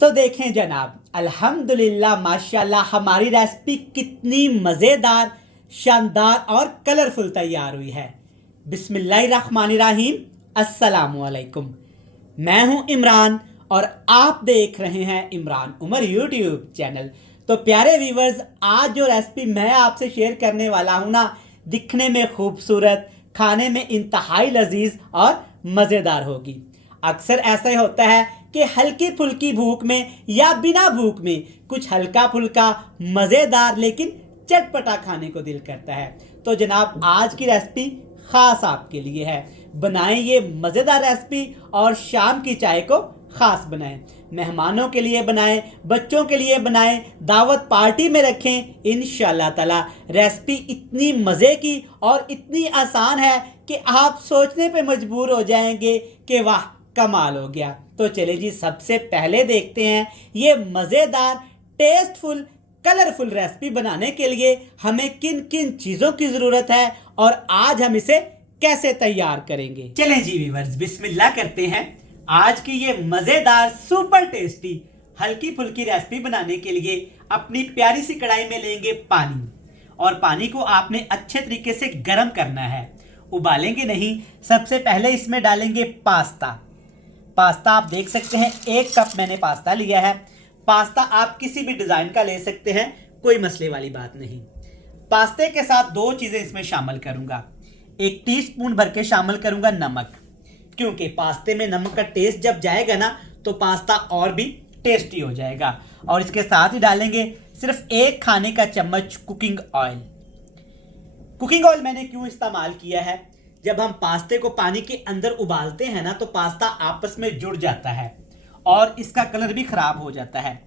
तो देखें जनाब, अल्हम्दुलिल्लाह माशाल्लाह हमारी रेसिपी कितनी मज़ेदार, शानदार और कलरफुल तैयार हुई है। बिस्मिल्लाहिर्रहमानिर्रहीम, अस्सलामुअलैकुम। मैं हूं इमरान और आप देख रहे हैं इमरान उमर यूट्यूब चैनल। तो प्यारे व्यूवर्स, आज जो रेसिपी मैं आपसे शेयर करने वाला हूं ना, दिखने में खूबसूरत, खाने में इंतहाई लजीज और मज़ेदार होगी। अक्सर ऐसा ही होता है कि हल्की फुल्की भूख में या बिना भूख में कुछ हल्का फुल्का मज़ेदार लेकिन चटपटा खाने को दिल करता है। तो जनाब, आज की रेसिपी खास आपके लिए है। बनाएं ये मज़ेदार रेसिपी और शाम की चाय को खास बनाएं। मेहमानों के लिए बनाएं, बच्चों के लिए बनाएं, दावत पार्टी में रखें। इंशाल्लाह ताला रेसिपी इतनी मज़े की और इतनी आसान है कि आप सोचने पे मजबूर हो जाएंगे कि वाह, कमाल हो गया। तो चले जी, सबसे पहले देखते हैं ये मज़ेदार, टेस्टफुल, कलरफुल रेसिपी बनाने के लिए हमें किन किन चीज़ों की ज़रूरत है और आज हम इसे कैसे तैयार करेंगे। चलें जी व्यूअर्स, बिस्मिल्लाह करते हैं। आज की ये मज़ेदार, सुपर टेस्टी, हल्की फुल्की रेसिपी बनाने के लिए अपनी प्यारी सी कढ़ाई में लेंगे पानी, और पानी को आपने अच्छे तरीके से गर्म करना है, उबालेंगे नहीं। सबसे पहले इसमें डालेंगे पास्ता। पास्ता आप देख सकते हैं, 1 कप मैंने पास्ता लिया है। पास्ता आप किसी भी डिज़ाइन का ले सकते हैं, कोई मसले वाली बात नहीं। पास्ते के साथ 2 चीज़ें इसमें शामिल करूंगा। 1 टीस्पून भर के शामिल करूंगा नमक, क्योंकि पास्ते में नमक का टेस्ट जब जाएगा ना तो पास्ता और भी टेस्टी हो जाएगा। और इसके साथ ही डालेंगे सिर्फ 1 खाने का चम्मच कुकिंग ऑयल। कुकिंग ऑयल मैंने क्यों इस्तेमाल किया है? जब हम पास्ते को पानी के अंदर उबालते हैं ना, तो पास्ता आपस में जुड़ जाता है और इसका कलर भी खराब हो जाता है।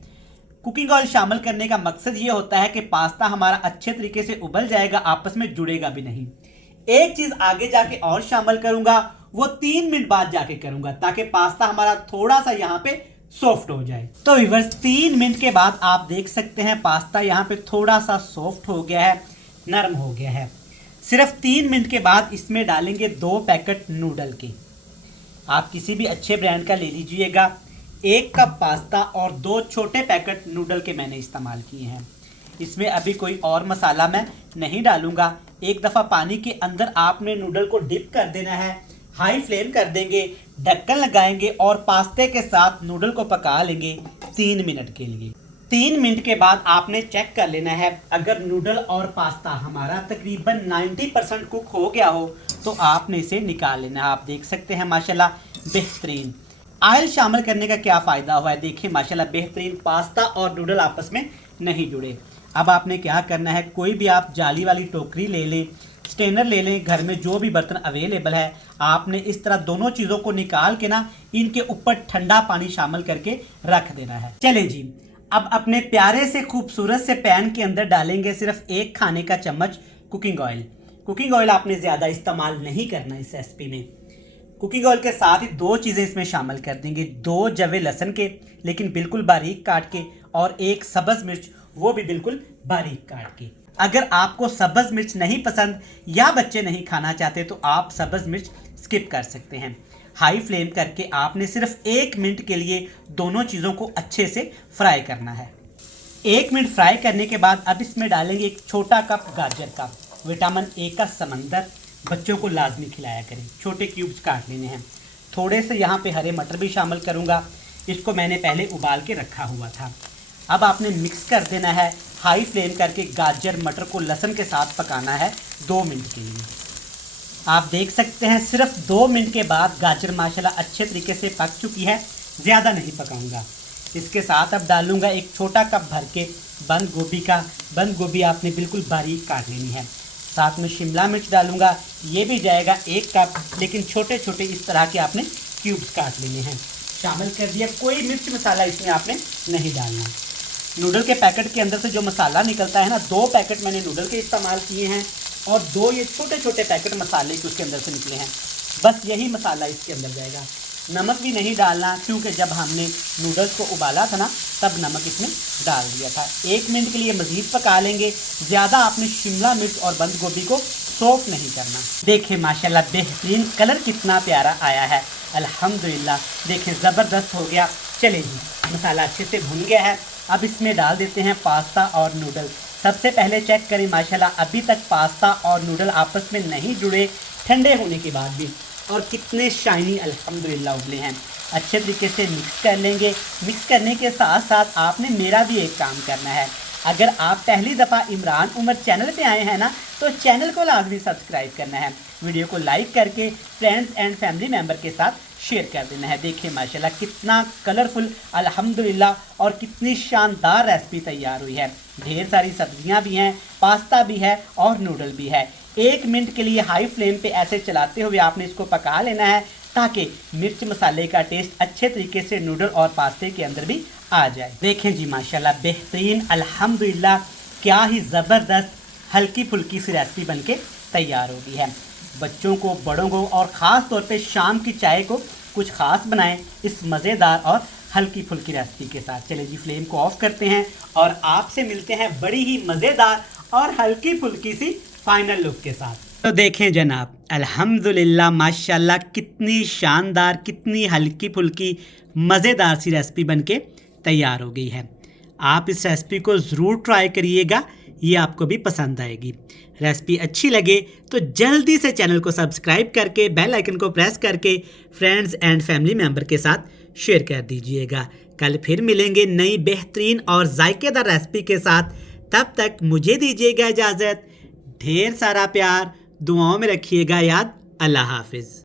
कुकिंग ऑयल शामिल करने का मकसद ये होता है कि पास्ता हमारा अच्छे तरीके से उबल जाएगा, आपस में जुड़ेगा भी नहीं। एक चीज आगे जाके और शामिल करूंगा, वो 3 मिनट बाद जाके करूंगा, ताकि पास्ता हमारा थोड़ा सा यहाँ पे सॉफ्ट हो जाए। तो व्यूअर्स, 3 मिनट के बाद आप देख सकते हैं पास्ता यहाँ पे थोड़ा सा सॉफ्ट हो गया है, नरम हो गया है। सिर्फ 3 मिनट के बाद इसमें डालेंगे 2 पैकेट नूडल के। आप किसी भी अच्छे ब्रांड का ले लीजिएगा। 1 कप पास्ता और 2 छोटे पैकेट नूडल के मैंने इस्तेमाल किए हैं। इसमें अभी कोई और मसाला मैं नहीं डालूंगा। एक दफ़ा पानी के अंदर आपने नूडल को डिप कर देना है, हाई फ्लेम कर देंगे, ढक्कन लगाएंगे और पास्ते के साथ नूडल को पका लेंगे 3 मिनट के लिए। 3 मिनट के बाद आपने चेक कर लेना है। अगर नूडल और पास्ता हमारा तकरीबन 90% कुक हो गया हो तो आपने इसे निकाल लेना है। आप देख सकते हैं माशाल्लाह बेहतरीन। ऑयल शामिल करने का क्या फ़ायदा हुआ है, देखिए माशाल्लाह बेहतरीन, पास्ता और नूडल आपस में नहीं जुड़े। अब आपने क्या करना है, कोई भी आप जाली वाली टोकरी ले लें, स्टेनर ले लें, घर में जो भी बर्तन अवेलेबल है, आपने इस तरह दोनों चीज़ों को निकाल के ना इनके ऊपर ठंडा पानी शामिल करके रख देना है। चले जी, अब अपने प्यारे से खूबसूरत से पैन के अंदर डालेंगे सिर्फ 1 खाने का चम्मच कुकिंग ऑयल। कुकिंग ऑयल आपने ज़्यादा इस्तेमाल नहीं करना इस रेसिपी में। कुकिंग ऑयल के साथ ही 2 चीज़ें इसमें शामिल कर देंगे। 2 जवे लहसुन के, लेकिन बिल्कुल बारीक काट के, और 1 सब्ज़ मिर्च, वो भी बिल्कुल बारीक काट के। अगर आपको सब्ज़ मिर्च नहीं पसंद या बच्चे नहीं खाना चाहते तो आप सब्ज़ मिर्च स्किप कर सकते हैं। हाई फ्लेम करके आपने सिर्फ 1 मिनट के लिए दोनों चीज़ों को अच्छे से फ्राई करना है। 1 मिनट फ्राई करने के बाद अब इसमें डालेंगे 1 छोटा कप गाजर का। विटामिन ए का समंदर, बच्चों को लाजमी खिलाया करें। छोटे क्यूब्स काट लेने हैं। थोड़े से यहाँ पे हरे मटर भी शामिल करूँगा, इसको मैंने पहले उबाल के रखा हुआ था। अब आपने मिक्स कर देना है, हाई फ्लेम करके गाजर मटर को लहसुन के साथ पकाना है 2 मिनट के लिए। आप देख सकते हैं सिर्फ 2 मिनट के बाद गाजर माशाल्लाह अच्छे तरीके से पक चुकी है, ज़्यादा नहीं पकाऊंगा। इसके साथ अब डालूंगा 1 छोटा कप भर के बंद गोभी का। बंद गोभी आपने बिल्कुल बारीक काट लेनी है। साथ में शिमला मिर्च डालूंगा, ये भी जाएगा 1 कप, लेकिन छोटे छोटे इस तरह के आपने क्यूब्स काट लेने हैं। शामिल कर दिया। कोई मिर्च मसाला इसमें आपने नहीं डालना। नूडल के पैकेट के अंदर से जो मसाला निकलता है ना, 2 पैकेट मैंने नूडल के इस्तेमाल किए हैं और 2 ये छोटे छोटे पैकेट मसाले के उसके अंदर से निकले हैं। बस यही मसाला इसके अंदर जाएगा। नमक भी नहीं डालना, क्योंकि जब हमने नूडल्स को उबाला था ना, तब नमक इसमें डाल दिया था। 1 मिनट के लिए मज़ीद पका लेंगे। ज़्यादा आपने शिमला मिर्च और बंद गोभी को सॉफ्ट नहीं करना। देखिए माशाल्लाह बेहतरीन कलर कितना प्यारा आया है, अल्हम्दुलिल्लाह। देखिए ज़बरदस्त हो गया। चले जी, मसाला अच्छे से भुन गया है। अब इसमें डाल देते हैं पास्ता और नूडल। सबसे पहले चेक करें माशाल्लाह अभी तक पास्ता और नूडल आपस में नहीं जुड़े, ठंडे होने के बाद भी, और कितने शाइनी अल्हम्दुलिल्लाह उबले हैं। अच्छे तरीके से मिक्स कर लेंगे। मिक्स करने के साथ साथ आपने मेरा भी एक काम करना है। अगर आप पहली दफ़ा इमरान उमर चैनल पे आए हैं ना, तो चैनल को लाजमी सब्सक्राइब करना है, वीडियो को लाइक करके फ्रेंड्स एंड फैमिली मेम्बर के साथ शेयर कर देना है। देखिए माशाल्लाह कितना कलरफुल अल्हम्दुलिल्लाह और कितनी शानदार रेसिपी तैयार हुई है। ढेर सारी सब्जियां भी हैं, पास्ता भी है और नूडल भी है। 1 मिनट के लिए हाई फ्लेम पे ऐसे चलाते हुए आपने इसको पका लेना है ताकि मिर्च मसाले का टेस्ट अच्छे तरीके से नूडल और पास्ते के अंदर भी आ जाए। देखें जी माशाल्लाह बेहतरीन अल्हम्दुलिल्लाह, क्या ही ज़बरदस्त हल्की फुल्की सी रेसिपी बनके तैयार हो गई है। बच्चों को, बड़ों को और ख़ास तौर पे शाम की चाय को कुछ ख़ास बनाएं इस मज़ेदार और हल्की फुल्की रेसिपी के साथ। चलिए जी फ्लेम को ऑफ करते हैं और आपसे मिलते हैं बड़ी ही मज़ेदार और हल्की फुल्की सी फाइनल लुक के साथ। तो देखें जनाब अल्हम्दुलिल्लाह माशाल्लाह कितनी शानदार, कितनी हल्की फुल्की मज़ेदार सी रेसिपी बनके तैयार हो गई है। आप इस रेसिपी को ज़रूर ट्राई करिएगा, ये आपको भी पसंद आएगी। रेसिपी अच्छी लगे तो जल्दी से चैनल को सब्सक्राइब करके बेल आइकन को प्रेस करके फ्रेंड्स एंड फैमिली मेम्बर के साथ शेयर कर दीजिएगा। कल फिर मिलेंगे नई बेहतरीन और जायकेदार रेसिपी के साथ। तब तक मुझे दीजिएगा इजाज़त। ढेर सारा प्यार, दुआओं में रखिएगा याद। अल्लाह हाफिज़।